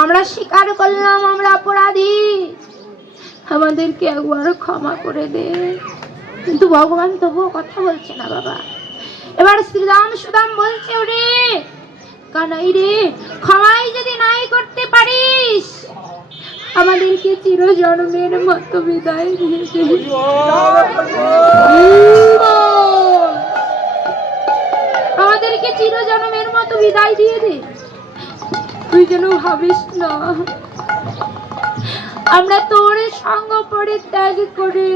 আমরা স্বীকার করলাম আমরা অপরাধী, আমাদেরকে একবার ক্ষমা করে দে। কিন্তু ভগবান তবুও কথা বলছে না বাবা। এবার শ্রীরাম সুদাম বলছে, ওরে কানাই রে, ক্ষমাই যদি নাই করতে পারিস আমাদেরকে চিরজন্মের মতো বিদায় দিয়ে দে। আমাদেরকে চিরজন্মের মতো বিদায় দিয়ে দে। তুই যেন ভাবিস না আমরা তোর সঙ্গ পরিত্যাগ করে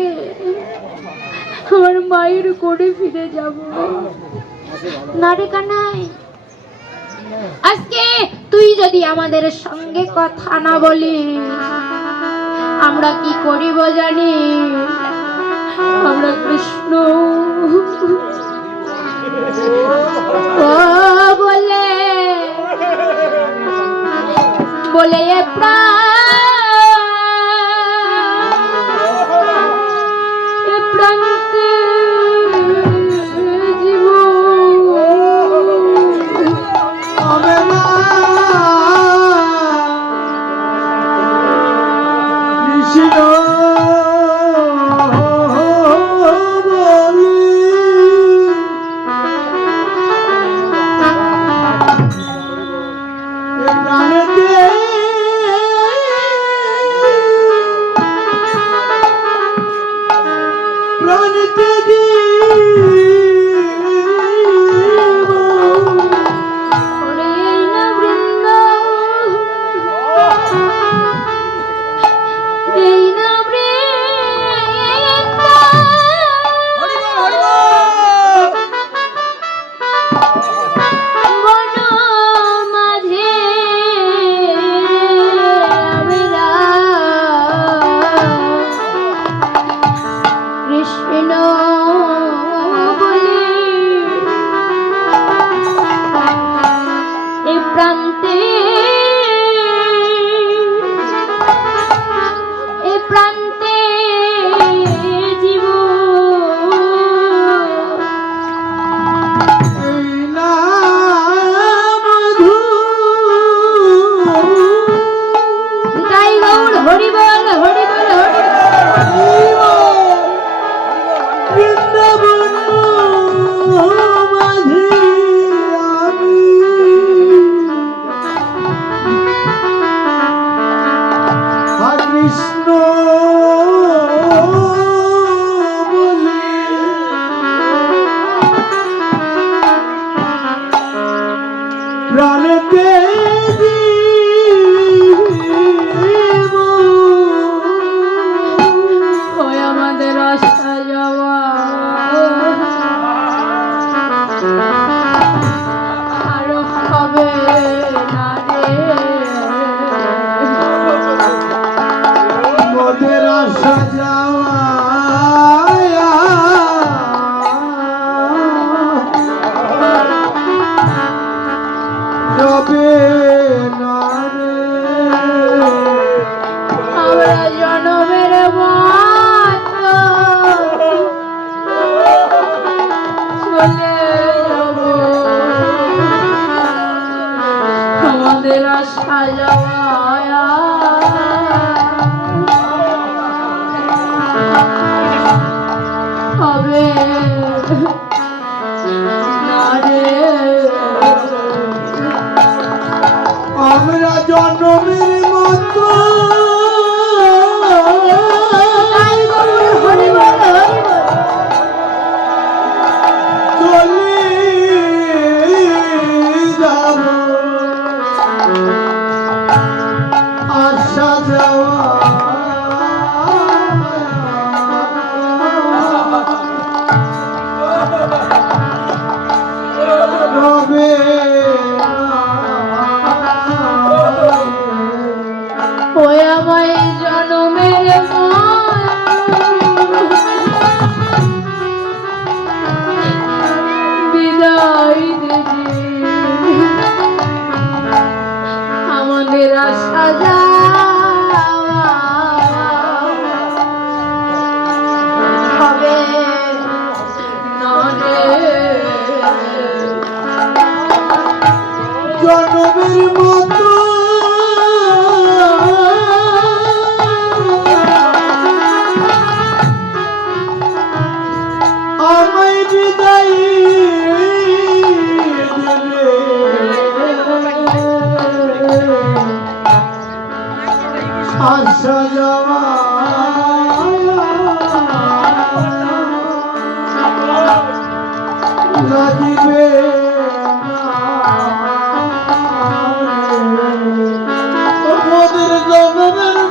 আমার মায়ের কোলে ফিরে যাব। না রে কানাই, আজকে তুই যদি আমাদের সঙ্গে কথা না বলিস আমরা কি করিব জানি? আমরা কৃষ্ণ বলে বলে প্রান্তে জনমের মতো সাজাওয়া লাগিবে মোদের জগমের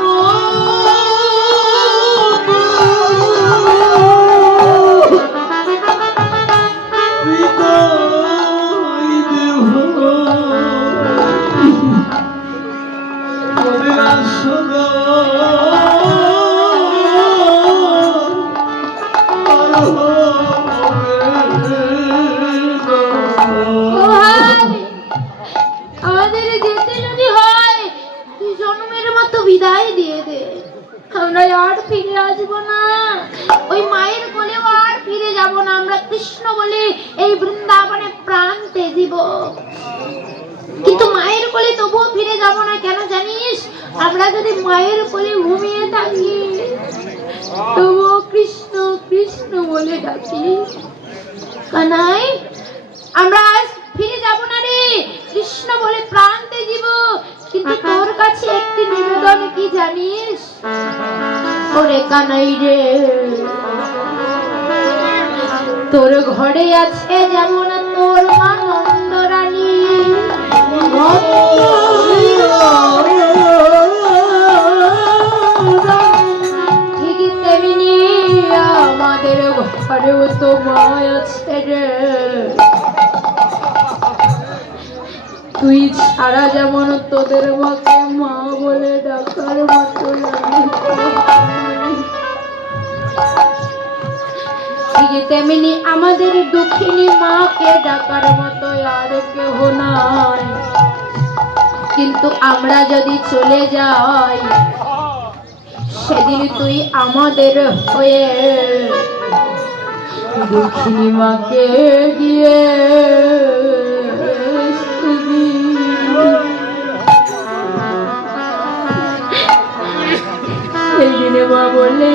আমাদের যেতে যদি হয় তুই জন্মের মতো বিদায় দিয়ে দে, আমরা আর ফিরে আসবো না, ওই মায়ের কোলেও আর ফিরে যাব না। আমরা কৃষ্ণ বলে এই বৃন্দাবনে প্রাণ দিব, কিন্তু মায়ের কোলে তবুও ফিরে যাব না। কেন জানিস? আমরা যদি মায়ের কোলে ঘুমিয়ে থাকি তবুও কৃষ্ণ কৃষ্ণ বলে ডাকি। কানাই, আমরা আজ ফিরে যাব না রে, কৃষ্ণ বলে প্রাণ দিব। কিন্তু তোর কাছে একটি নিবেদন, কি জানিস? ওরে কানাই রে, তোর ঘরে আছে যেমন তোর মা নন্দরানী, ঠিক তেমনি আমাদের ঘরেও তো মা আছে রে। তুই ছাড়া যেমন তোদের মাকে মা বলে ডাকার মতো লাগে, ঠিক তেমনি আমাদের দুঃখিনী মাকে ডাকার মতো আর কেহ নাই। কিন্তু আমরা যদি চলে যাই সেদিন তুই আমাদের হয়ে দুঃখিনী মাকে গিয়ে সেই দিনে মা বলে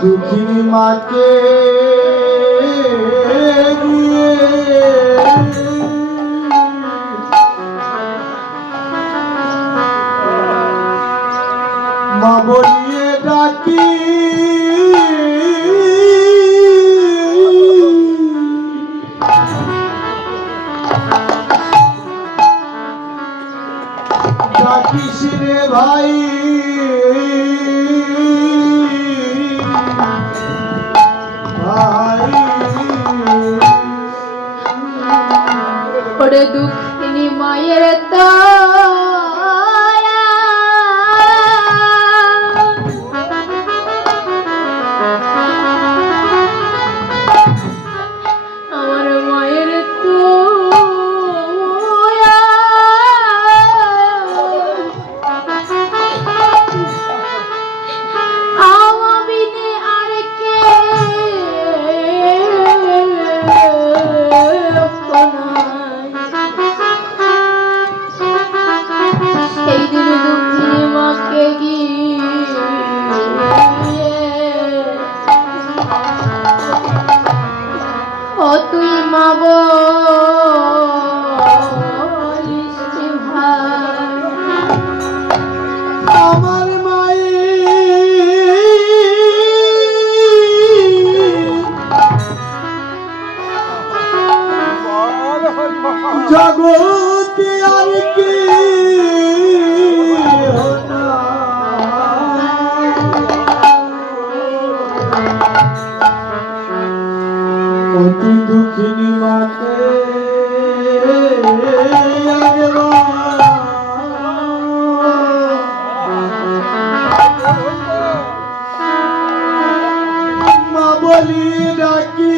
দুঃখিনী মাকে গিয়ে মা বলিয়ে ডাকি, ডাকিস রে ভাই ওরে দুঃখিনী মায়ের দয়া, আমার মায়ের দয়া, আমিনে আর কে সেই দিন দুঃখিনী মাকে গিয়ে ও তুই মা বলিস ভাই আমার মায়ে জগতে আর কে অতি দুঃখিনী মাকে মা বলি ডাকি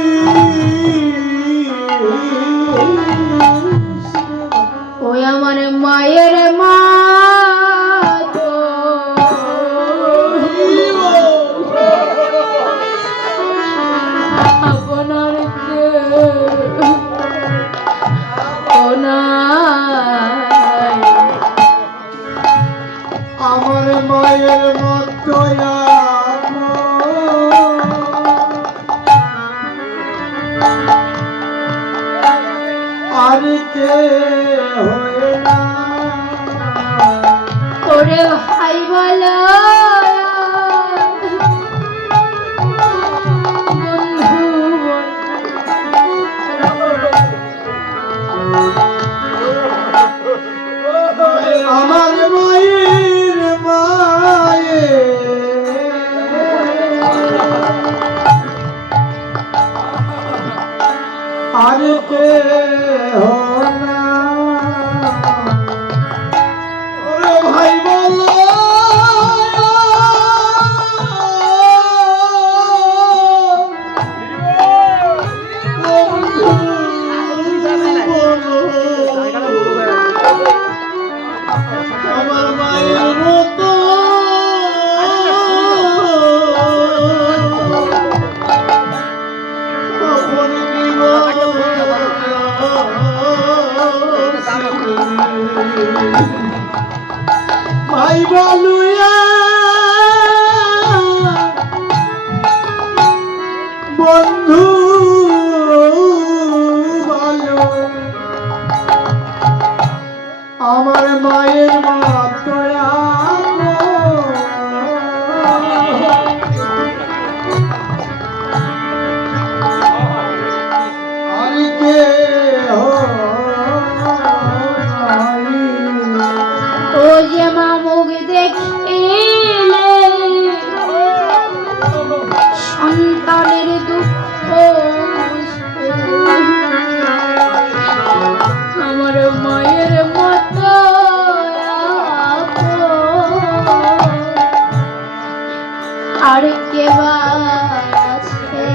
আর কে বাছে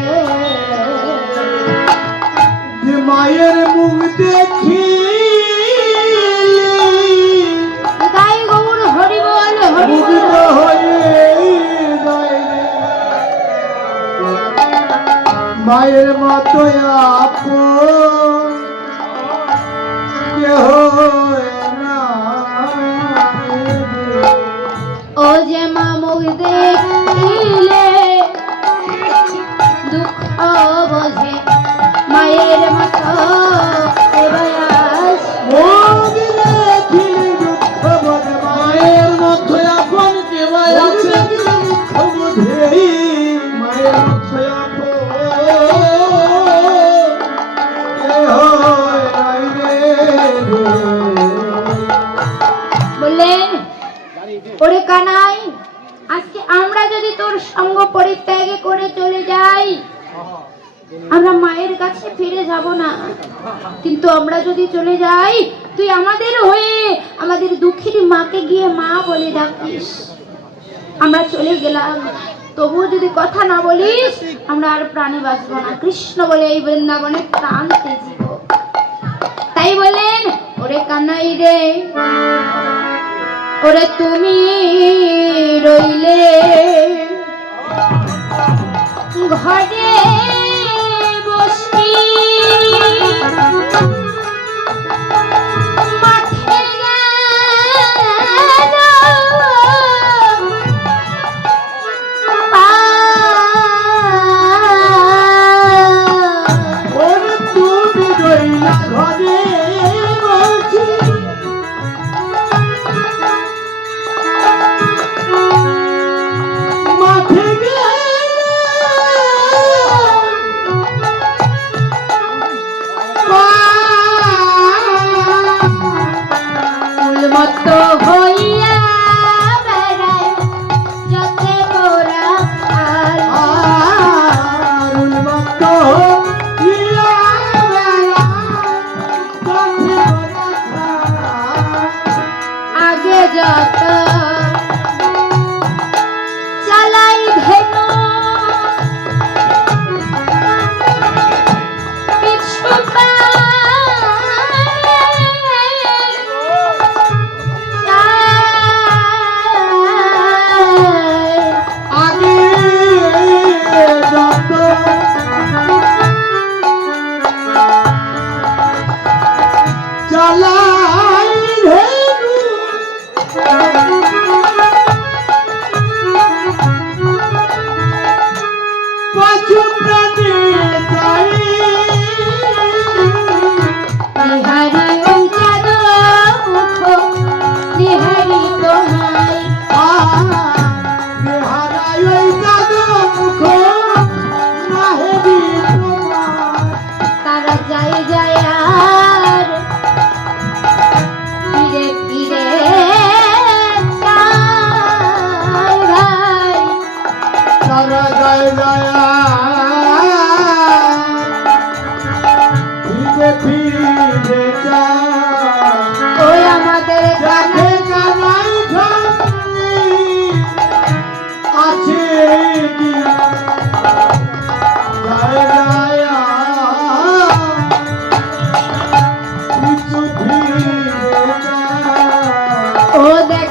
যে মায়ের মুখ দেখি তাই গৌর হরি বল হরি বল। মুগ্ধ হয়ে যায় রে। মায়ের মতো আপন কেহ না রে। ও যে মা মুখ দেখিলে দুঃখ বোঝে মায়ের মতো এবাস মুখ দেখিলে দুঃখ বোধে মায়ের মতো আপন কেহ আছে। দুঃখ বোধে মায়ের মতো আপন কেহ নাই রে। বললেন ওরে কানাই আজকে আমরা যদি তোর সঙ্গ পরিত্যাগ করে চলে যাই আমরা মায়ের কাছে ফিরে যাব না, কিন্তু আমরা যদি চলে যাই তুই আমাদের হয়ে আমাদের দুঃখীর মাকে গিয়ে মা বলে ডাকিস। আমরা চলে গেলাম তবুও যদি কথা না বলিস আমরা আর প্রাণে বাঁচবো না। কৃষ্ণ বলে এই বৃন্দাবনে প্রাণ তেজিব। তাই বলেন ওরে কানাই রে ওরে তুমি রইলে ঘরে বসি মাঠে গেল ওরে তুমি রইলা ঘরে বসি মাঠে গেলে উন্মত্ত হইয়া বেড়ায় যতে গোরা আর উন্মত্ত হইয়া আগে যত চালাই ধেনু পিছু আগে যত চালাই ধেনু পাছু প্রাণে যাই নিহারি চাঁদ মুখ নিহারি তোমায় বিহারাই ওই চাঁদ মুখ নাহেরি তোমার তারা যায় যায় আর ফিরে ফিরে যায় ভাই তারা যায় যায় ফিরে ফিরে যায় ওই আমাদের যাকে জানাই ঝাঁকি আছে কি যায় যায় কিছু ফিরে যায় ও দেখ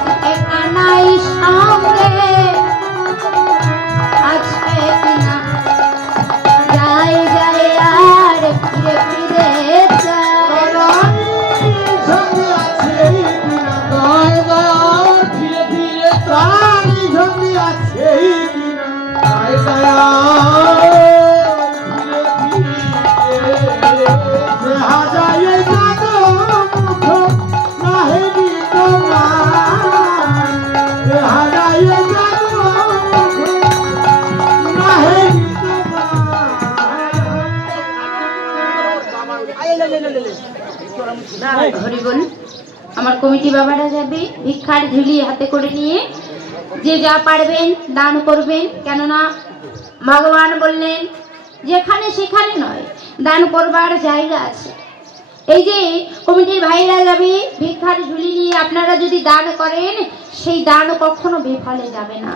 কানাই সঙ্গে আছে কিনা যায় যায় আর ফিরে ফিরে যায় সঙ্গে আছে কিনা গায় গায় ফিরে ফিরে তারি সঙ্গে আছে কিনা গায় গায় ফিরে ফিরে সে হাজায় যাদ মুখ নাহেরি তোমার সে হাজায় যাদ মুখ নাহেরি হরি বল। আমার কমিটি বাবারা যাবে ভিক্ষার ঝুলি হাতে করে নিয়ে যে যা পারবেন দান করবেন, কেননা ভগবান বললেন যেখানে সেখানে নয়, দান করবার জায়গা আছে। এই যে কমিটির ভাইরা যাবে ভিক্ষার ঝুলি নিয়ে, আপনারা যদি দান করেন সেই দান কখনো বেফলে যাবে না।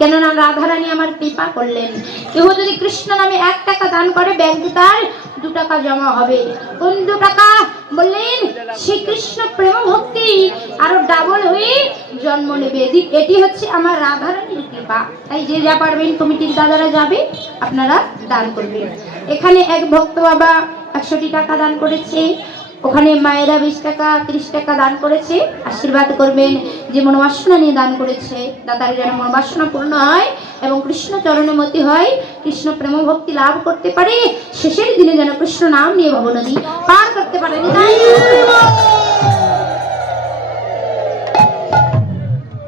কেননা রাধারানী আমার কৃপা করলেন। কেউ যদি কৃষ্ণ নামে 1 টাকা দান করে ব্যাংকে তার 2 টাকা জমা হবে। কোন 2 টাকা বললেন? শ্রীকৃষ্ণ প্রেম ভক্তি আরো ডাবল হয়ে জন্ম নেবে। এটি হচ্ছে আমার রাধারানীর কৃপা। তাই যে যা পারবেন কমিটির দাদারা যাবে, আপনারা দান করবেন। এখানে এক ভক্ত বাবা 100 টাকা দান করেছে, ওখানে মায়েরা 20 টাকা 30 টাকা দান করেছে। আশীর্বাদ করবেন যে মনোবাসনা নিয়ে দান করেছে, দাতার যেন মনোবাসনা পূর্ণ হয় এবং কৃষ্ণ চরণমতি হয়, কৃষ্ণ প্রেম ভক্তি লাভ করতে পারে, শেষের দিনে যেন কৃষ্ণ নাম নিয়ে ভবনদী পার করতে পারে।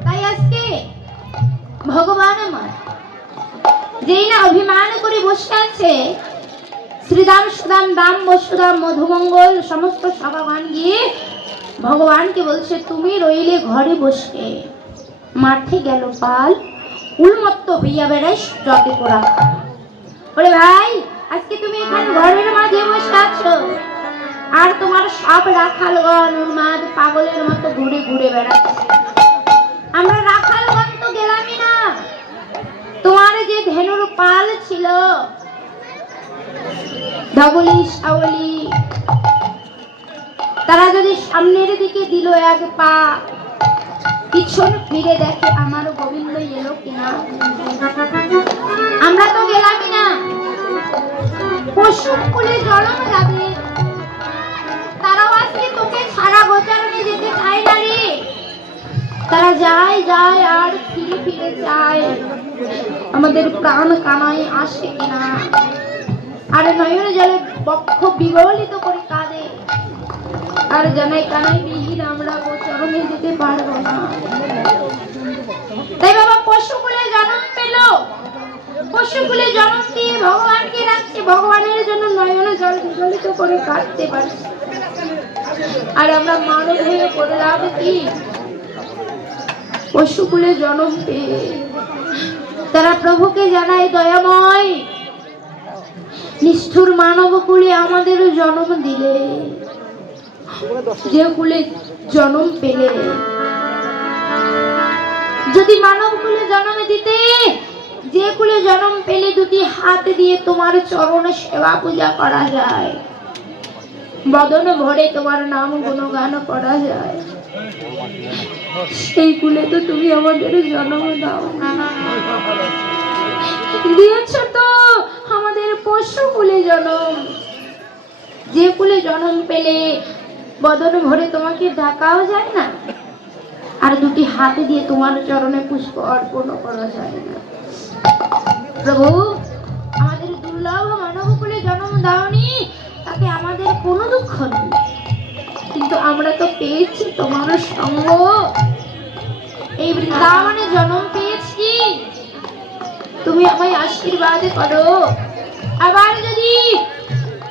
তাই আজকে ভগবান আমার যেই না অভিমান করে বসে আছে, শ্রীদাম সুদাম দাম বসুদাম মধুমঙ্গল সমস্ত সভাগান গিয়ে ভগবানকে বলছে, তুমি রইলে ঘরে বসে, মাঠে গেল পাল, উন্মত্ত হইয়া বেড়াই যতে পোড়া। বলে ভাই, আজকে তুমি এখানে ঘরের মাঝে বসে আছো, আর তোমার সব রাখালগণ উন্মাদ পাগলের মতো ঘুরে ঘুরে বেড়াচ্ছে। আমরা রাখালগণ তো গেলামই না, তোমার যে ধেনুর পাল ছিল, ধবলি শাওলি, তারা যদি সামনের দিকে দিল 1 পা, পিছন ফিরে দেখে আমার গোবিন্দ এলো কিনা। আমরা তো গেলামই না, পশু কুলে জন্ম যাবে, তারাও আজকে তোকে ছাড়া গোচারণে যেতে চায় না রে। তারা যায় যায় আর ফিরে ফিরে যায় আমাদের প্রাণ কানায় আসে কিনা। আর নয়ন জলে বক্ষ বিগলিত করে কাঁদে, আর জানাই কানাই বিহীন আমরা গোচরণে যেতে পারবো না। তাই বাবা পশুকুলে জন্ম পেল, পশুকুলে জন্ম দিয়ে ভগবানকে রাখছে, ভগবানের জন্য নয়ন জল বিগলিত করে কাঁদতে পারছে। আর আমরা মানব হয়ে করলাম কি? পশুকুলে জন্ম পেয়ে তারা প্রভুকে জানায়, দয়াময় নিষ্ঠুর মানব কুলে আমাদের জন্ম দিলে, যে কুলে জন্ম পেলে, যদি মানব কুলে জন্ম দিতে, যে কুলে জন্ম পেলে 2টি হাত দিয়ে তোমার চরণ সেবা পূজা করা যায়, বদন ভরে তোমার নাম গুণগান করা যায়, সেই কুলে তো তুমি আমাদের জন্ম দাও। দিয়েছ তো আমাদের পশু কুলে জন্ম, যে কুলে জন্ম পেলে বদন ভরে তোমাকে ডাকাও যায় না, আর 2টি হাত দিয়ে তোমার চরণে পুষ্প অর্পণ করা যায় না। প্রভু, আমাদের দুর্লভ মানব কুলে জন্ম দাওনি, তাতে আমাদের কোনো দুঃখ নেই, কিন্তু আমরা তো পেয়েছি তোমার সঙ্গ, এই বৃন্দাবনে জন্ম পেয়েছি, তুমি আমায় আশীর্বাদ করো। আবার যদি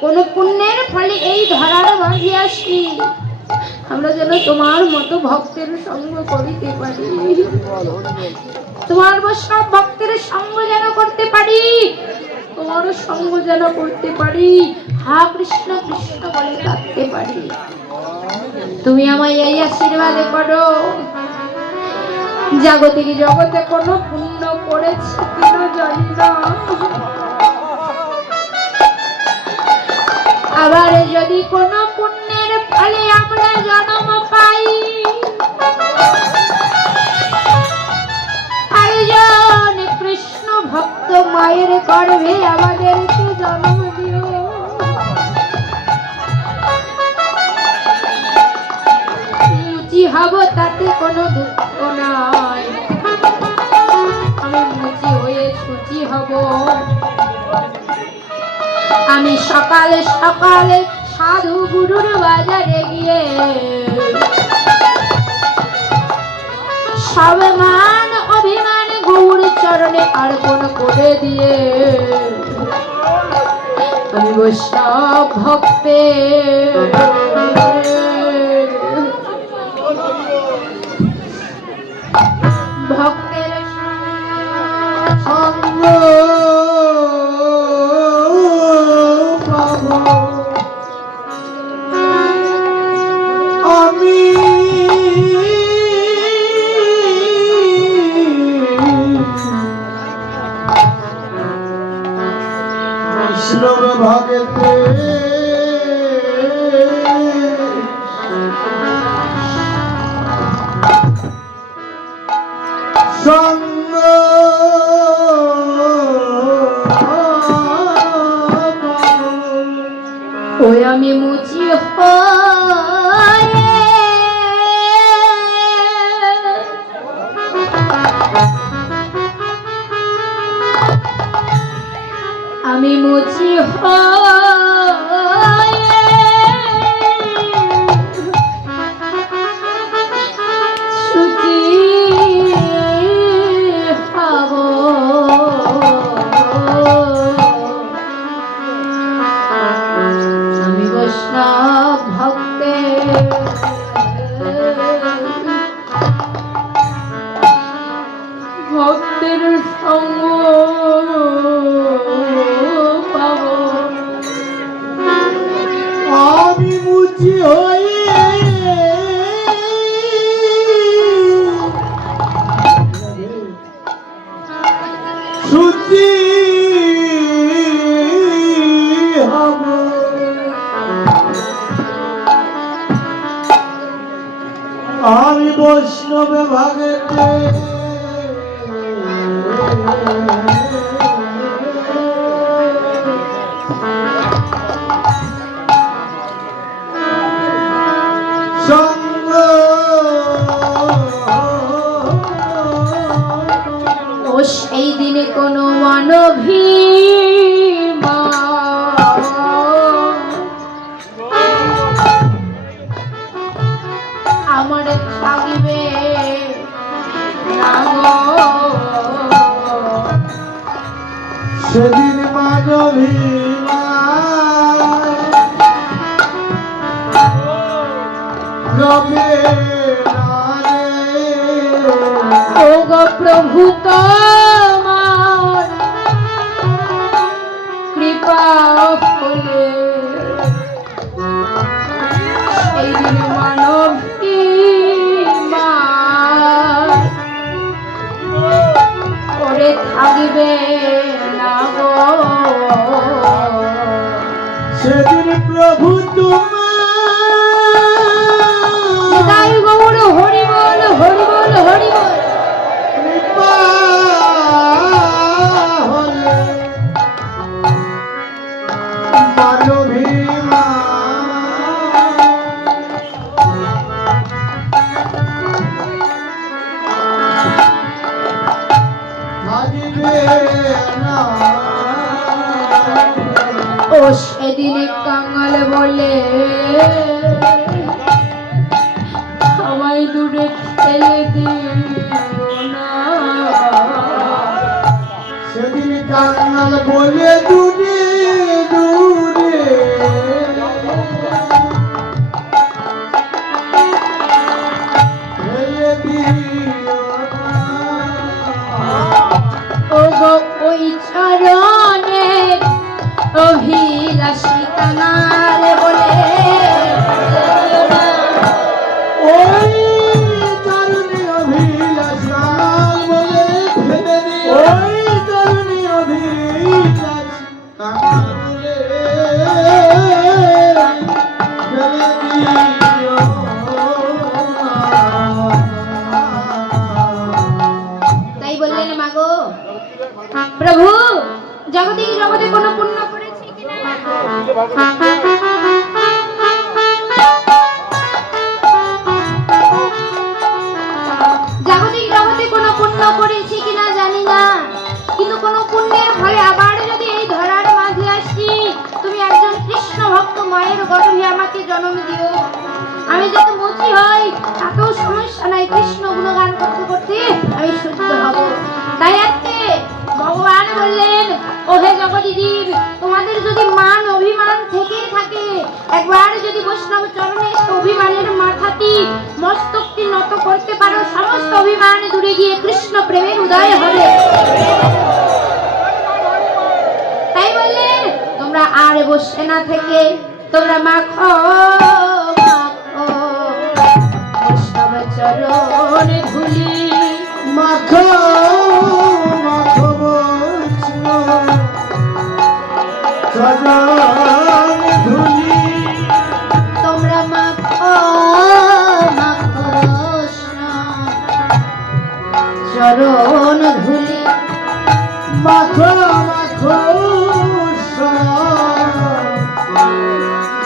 কোন পুণ্যের ফলে এই ধরার মাঝে আসি, আমরা যেন তোমার মতো ভক্তের সঙ্গ করিতে পারি, তোমার সব ভক্তের সঙ্গ যেন করতে পারি, তোমার সঙ্গ যেন করতে পারি, হা কৃষ্ণ কৃষ্ণ বলে ডাকতে পারি। তুমি আমায় এই আশীর্বাদ করো। জাগতিক জগতে কোনো পুণ্য করেছি কিনা জানি না, আবার যদি কোনো পুণ্যের ফলে আমরা জন্ম পাই, একজন কৃষ্ণ ভক্ত মায়ের গর্ভে আমাদেরকে জন্ম দিও। মুচি হব তাতে কোনো দুঃখ নাই, আমি মুচি হয়ে সুচি হব। আমি সকালে সকালে সাধু গুরুর বাজারে গিয়ে সব মান অভিমান গৌর চরণে অর্পণ করে দিয়ে আমি বৈষ্ণব ভক্তের সঙ্গ আমি বৈষ্ণব ভগতে সঙ্গ ওই আমি মুচি হয়ে আমি মুচি হয়ে সুখী হব আমি বৈষ্ণব ভক্তের সঙ্গ পাব আমি মুচি হয়ে সুচি হব আমি বৈষ্ণব ভাগতে সঙ্গ ও সেই দিনে কোনো মানবীমান আমার থাকিবে না গো। সেদিন মানবী রবে ও গো প্রভু তোমার কৃপা হলে এই দিন মানব করে থাকবে না গো। সেদিন প্রভু তোমার তাই গৌর হরি বল হরি বল হরি বল। কৃপা হলে মানবী থাকিবে না। ও সেদিন কাঙাল বলে আমায় দূরে ঠেলে দিও না। সেদিন কাঙাল বলে দূরে দূরে ফেলে দিও না। ও গো ওই চরণে অভিলাষী কাঙাল বলে ওই তরুণী অভিলাষ কাঙাল বলে ফেলে দিও। ওই তরুণী অভিলাষ কাঙাল বলে ফেলে দিও না। তাই বললেন মাগো প্রভু জগতে জগতে কোনো পুণ্য করেছি কিনা জাগতিক জগতে কোনো পুণ্য করেছি কিনা জানি না, কিন্তু কোনো পুণ্যের ফলে আবার যদি এই ধরার মাঝে আসি তুমি একজন কৃষ্ণ ভক্ত মায়ের গর্ভে আমাকে জন্ম দিও। আমি যত মুচি হই তাতেও সমস্যা নাই, কৃষ্ণ গুণগান করতে করতে আমি শুদ্ধ হব। তাই আজকে ভগবান বললেন ওহে জগদীব তোমাদের যদি মান অভিমান থেকেই থাকে একবার যদি বৈষ্ণব চরণে অভিমানের মাথাটি মস্তকটি নত করতে পারো সমস্ত অভিমান দূরে গিয়ে কৃষ্ণ প্রেমের উদয় হবে। তাই বললেন তোমরা আর বসে না থেকে তোমরা মাখো মাখো বৈষ্ণব চরণে ধুলি মাখো মাখো বৈষ্ণব চরণ ধুলি তোমরা মাখো মাখো রসন, চরণ ধুলি মাখো মাখো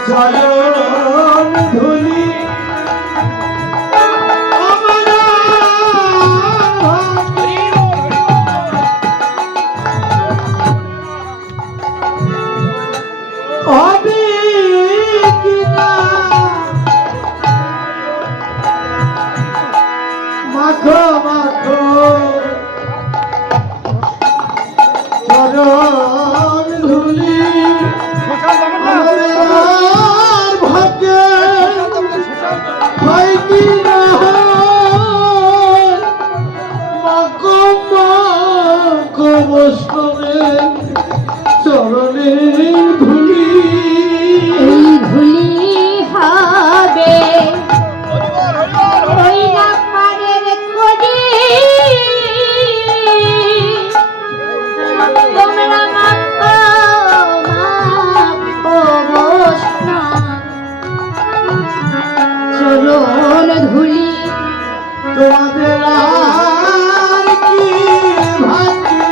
চরণ ধুলি হবে কিনা মাখো মাখো চরণ ধুলি আমাদের আর ভাগ্যে হয় কিনা মাখো মাখো বৈষ্ণবের চরণের ধুলি এই ধুলি হবে ওই নাম্বারের কোডি তোমরা মাখো মাখো বৈষ্ণব চরণ ধুলি তোমাদের আর কি ভাগ্যে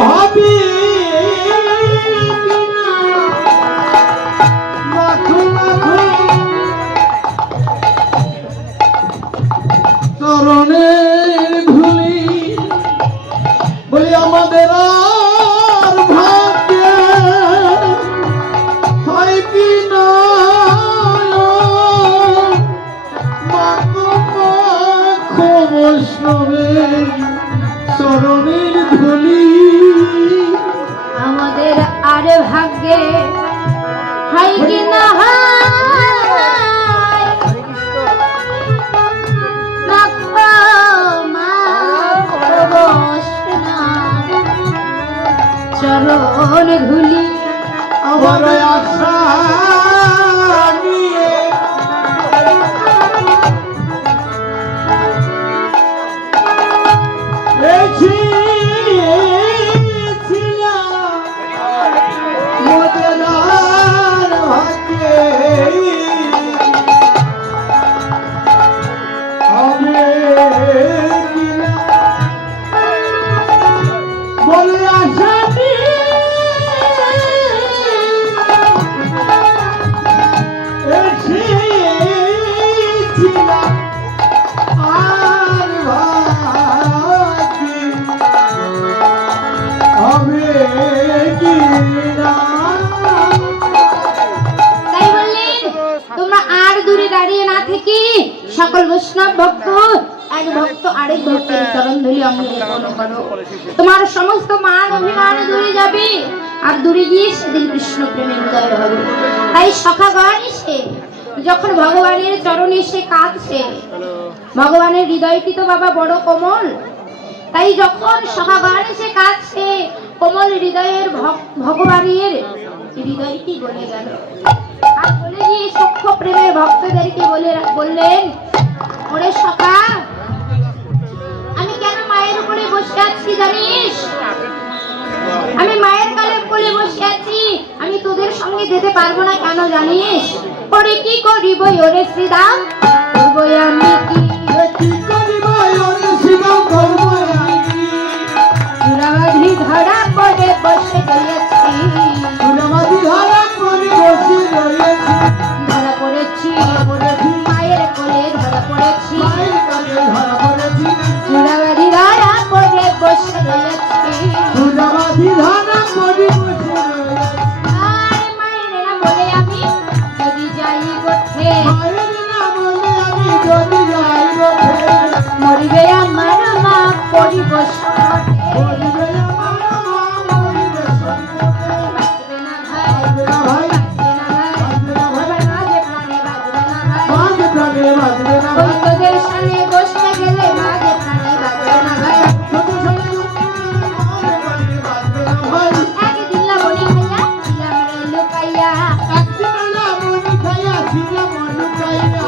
হবে কিনা মাখো মাখো চরণের ধুলি বলি আমাদের আর ভাগ্যে হয় কিনা মাখো মাখো বৈষ্ণবের চরণের ধুলি আমাদের আর ভাগ্যে হাই কি না চরণ ধুলি আমার আশা নিয়ে এসেছিলাম মোদের আর ভাগ্যে হবে কিনা বলে আশা এসেছিলাম আর ভাগ্যে হবে কিনা তাই বললেন তোমরা আর দূরে দাঁড়িয়ে না থেকে সকল বৈষ্ণব ভক্ত এক ভক্ত আরেক ভক্তের চরণ ধুলি অঙ্গীকার করো। তোমার সমস্ত মান অভিমান দূরে যাবে আর দূরে গিয়ে সেদিন কৃষ্ণ প্রেমের উদয় হবে। তাই সখাগণ এসে যখন ভগবানের চরণে এসে কাঁদছে, ভগবানের হৃদয়টি তো বাবা বড় কোমল, তাই যখন সখাগণ এসে কাঁদছে কোমল হৃদয়ের ভগবানের হৃদয়টি গলে গেল আর বলে গিয়ে সূক্ষ্ম প্রেমের ভক্তদেরকে বললেন, ওরে সখা, আমি কেন মায়ের উপরে বসে আছি জানিস? আমি মায়ের কালে কোলে বসে আছি, আমি তোদের সঙ্গে যেতে পারবো না কেন জানিস? ওরে কি করিব ওরে শ্রীরাম, করবো আমি কি করিব ওরে শ্রীরাম, করবো আমি কি? চূড়াবাঁধি ধরা পড়ে বসে রয়েছি, চূড়াবাঁধি ধরা পড়ে বসে রয়েছি, ধরা পড়েছি মায়ের কোলে, ধরা পড়েছি মায়ের কাছে ধরা পড়েছি, চূড়াবাঁধি ধরা পড়ে বসে রয়েছি। চূড়াবাঁধি ধরা পড়ে বসে রয়েছি। আর মায়ের না বলে আমি যদি যাই গোঠে, মায়ের না বলে আমি যদি যাই গোঠে, মরিবে আমার মা পরিব সংকটে, মরিবে আমার মা মরিবে সংকটে। বাঁচবে না ভাই, বাঁচবে না ভাই, বাঁচবে না ভাই, বাঁচবে না ভাই, মাঝে প্রাণে বাঁচবে না ভাই, মাঝে প্রাণে বাঁচবে না ভাই। ওই তোদের সামনে বসতে গেলে মাঝে প্রাণে বাঁচবে না ভাই। তোদের সামনে মাঝে প্রাণে বাঁচবে না ভাই। একদিন লাবণী খাইয়া ছিলাম রে লুকাইয়া, একদিন না মনি খাইয়া ছিলাম লুকাইয়া,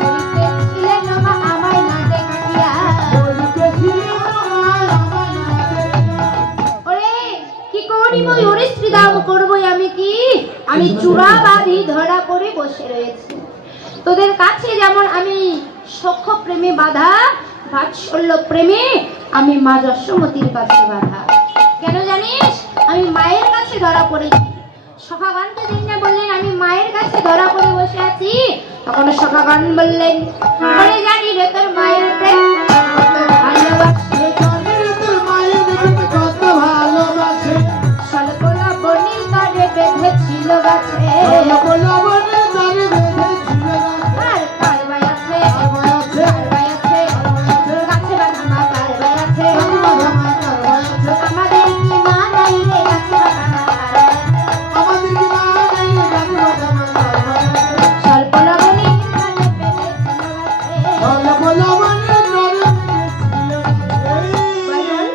মরিতে ছিলেন মা আমায় না দেখিয়া, মরিতে ছিলাম আমি কি আমি চূড়াবাদী ধরা পড়ে বসে রয়েছি। তোদের কাছে যেমন আমি সখ্য প্রেমে বাধা, বাৎসল্য প্রেমে আমি মা যশোমতীর কাছে বাধা। কেন জানিস? আমি মায়ের কাছে ধরা পড়েছি। সখাগণকে দিনে বললেন আমি মায়ের কাছে ধরা পড়ে বসে আছি। তখন সখাগণ বললেন বলে জানি রে তোর মায়ের প্রেম ভালোবাসে, তোর মায়ের প্রেমে কত ভালোবাসে, সলকলা বনির তারে বেঁধেছিল গাছে, লবণের তারে বেঁধেছিল গাছে। আর কারবাই আছে, কারবাই আছে, কারবাই আছে, গাছে বাঁধা মা কারবাই আছে, আমাদের কি মা নাই রে গাছে বাঁধা মা কারবাই আছে। আমাদের কি মা নাই রে গাছে বাঁধা মা কারবাই আছে। সলকলা বনির তারে বেঁধেছিল গাছে। লবণের তারে বেঁধেছিল গাছে। বলুন,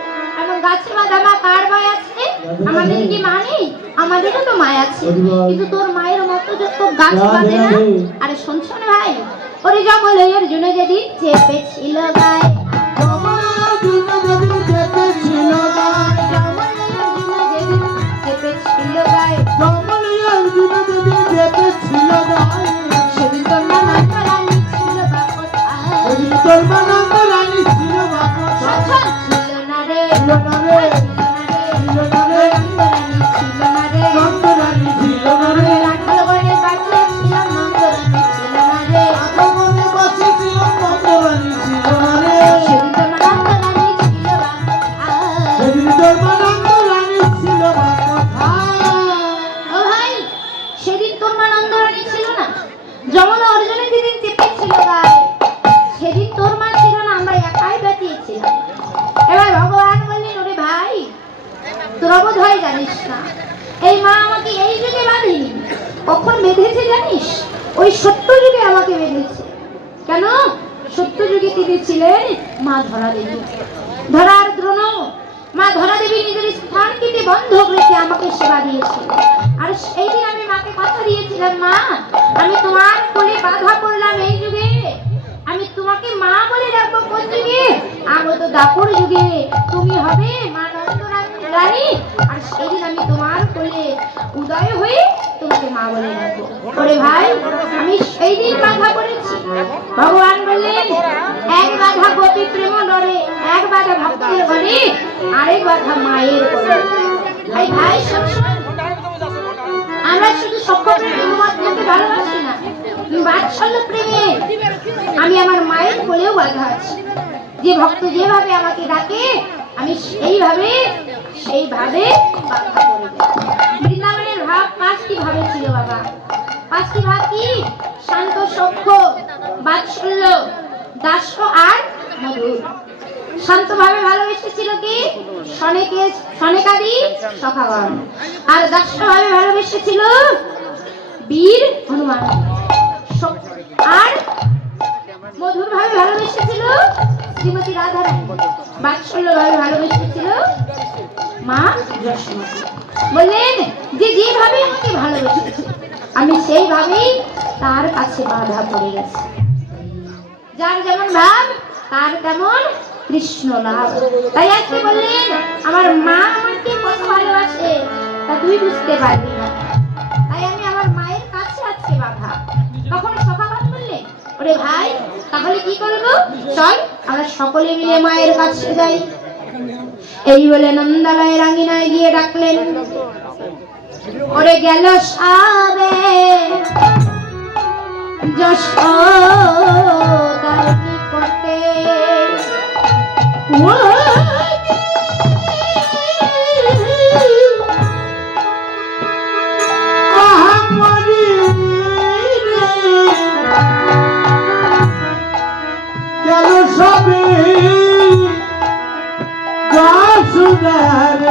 এমন গাছে বাঁধা মা কারবাই আছে, আমাদের কি মা নেই? আমাদেরও তো মা আছে, কিন্তু তোর মায়ের মতো যত গাছ বাঁধে না। আরে শুনছো না ভাই, ওরে জঙ্গলের জন্য যেদিন চেপেছিল গায়ে, জঙ্গলের জন্য যেদিন চেপেছিল গায়ে, জঙ্গলের জন্য যেদিন চেপেছিল গায়ে, জঙ্গলের জন্য যেদিন চেপেছিল গায়ে, সেদিন তোর মা নন্দ রানী ছিল বা কোথায়? সেদিন তোর মা নন্দ রানী ছিল বা কোথায়? সন্তান ছিল না রে, ছিল না রে, ছিল না রে, ছিল না রে, নন্দ রানী ছিল না রে, নন্দ রানী ছিল না রে, রাখাল বনে বাঁচিয়েছিলাম নন্দ রানী ছিল না রে, আকামনে বাঁচিয়েছিলাম নন্দ রানী ছিল না রে, সেদিন তোর মা নন্দ রানী ছিল বা কোথায়? সেদিন তোর মা নন্দ রানী ছিল বা কোথায়? ও ভাই, সেদিন তোর মা নন্দ রানী ছিল না, যমুনা অর্জুনে যেদিন চেপেছিল গায়ে, সেদিন তোর মা ছিল না, আমরা একাই বাঁচিয়েছিলাম। এবার ভগবান বললেন ওরে ভাই, তোরা বোধ হয় জানিস না, এই মা আমাকে এই যুগে বাঁধেনি, কখন বেঁধেছে জানিস? ওই সত্য যুগে আমাকে বেঁধেছে। কেন? সত্য যুগে তিনি ছিলেন মা ধরা দেবী, ধরার দ্রোণ। মা ধরা দেবী নিজের স্থানটিকে বন্ধক রেখে আমাকে সেবা দিয়েছিল। আর সেই দিন আমি মাকে কথা দিয়েছিলাম, মা আমি তোমার কোলে বাধা পড়লাম এই যুগে, আমি তোমাকে মা বলে ডাকবো কোন যুগে? আমি তো দাপুর যুগে, তুমি হবে মা নন্দ রানী। আর সেই দিন আমি তোমার কোলে উদয় হয়ে তোমাকে মা বলে ডাকবো। ওরে ভাই, আমি সেই দিন বাধা পড়েছি। ভগবান বললেন এক বাধা গোপী প্রেম ডরে, এক বাধা ভক্তের ঘরে, আরেক বাধা মায়ের কোলে। ভাই ভাই সবসময় আমরা শুধু সখ্য প্রেমকে ভালোবাসি না, বাৎসল্য প্রেমে আমি আমার মায়ের কোলেও বাধা আছি। যে ভক্ত যেভাবে আমাকে ডাকে আমি সেইভাবে বাধা করে দেব। বৃন্দাবনের ভাব 5টি ভাবে ছিল বাবা। 5টি ভাব কি? শান্ত, সখ্য, বাৎসল্য, দাস্য আর মধুর। শান্ত ভাবে ভালোবেসেছিল কি? সনেকাদি সখাগণ। আর দাস্য ভাবে ভালোবেসেছিল বীর হনুমান। আর মধুর ভাবে ভালোবেসেছিল শ্রীমতী রাধা রানী। বাৎসল্য ভাবে ভালোবেসেছিল মা যশোমতী। বললেন যে যেভাবে আমাকে ভালোবেসেছে আমি সেইভাবেই তার কাছে বাধা পড়ে গেছি। যার যেমন ভাব তার তেমন কৃষ্ণ লাভ। তাই আজকে বললেন আমার মা আমাকে কত ভালোবাসে তা তুই বুঝতে পারবি না। তাই আমি আমার মায়ের কাছে আজকে বাধা। তখন সখাগণ বললেন ওরে ভাই তাহলে কি করবো? চল আমরা সকলে মিলে মায়ের কাছে যাই। এই বলে নন্দালয়ের আঙিনায় গিয়ে ডাকলেন ওরে গেল সারে যশোদার নিকটে, গেল সবে যশোদার